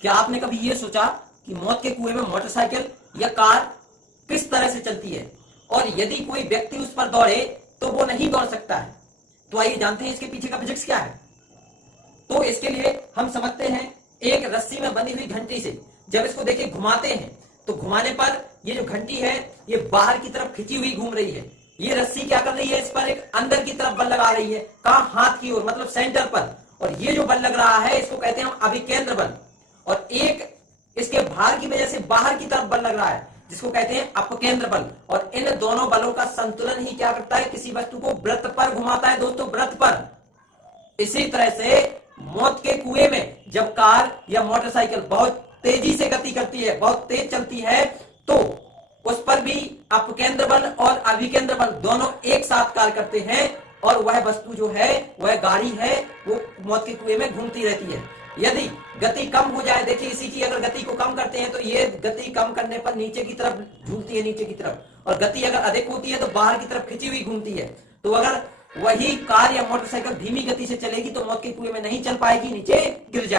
क्या आपने कभी ये सोचा कि मौत के कुएं में मोटरसाइकिल या कार किस तरह से चलती है, और यदि कोई व्यक्ति उस पर दौड़े तो वो नहीं दौड़ सकता है? तो आइए जानते हैं इसके पीछे का फिजिक्स क्या है। तो इसके लिए हम समझते हैं एक रस्सी में बंधी हुई घंटी से। जब इसको देखिए घुमाते हैं तो घुमाने पर ये जो घंटी है ये बाहर की तरफ खिंची हुई घूम रही है। ये रस्सी क्या कर रही है, इस पर एक अंदर की तरफ बल लगा रही है। कहां? हाथ की ओर, मतलब सेंटर पर। और ये जो बल लग रहा है इसको कहते हैं हम अभिकेंद्र बल। और एक इसके भार की वजह से बाहर की तरफ बल लग रहा है जिसको कहते हैं अपकेंद्र बल। और इन दोनों बलों का संतुलन ही क्या करता है, किसी वस्तु को वृत्त पर घुमाता है दोस्तों, वृत्त पर। इसी तरह से मौत के कुएं में जब कार या मोटरसाइकिल बहुत तेजी से गति करती है, बहुत तेज चलती है, तो उस पर भी अपकेंद्र बल और अभिकेंद्र बल दोनों एक साथ कार्य करते हैं, और वह वस्तु जो है, वह गाड़ी है, वो मौत के कुएं में घूमती रहती है। यदि गति कम हो जाए, देखिए इसी की अगर गति को कम करते हैं तो ये गति कम करने पर नीचे की तरफ झूकती है, नीचे की तरफ। और गति अगर अधिक होती है तो बाहर की तरफ खिंची हुई घूमती है। तो अगर वही कार या मोटरसाइकिल धीमी गति से चलेगी तो मौत के कुएं में नहीं चल पाएगी, नीचे गिर जाएगी।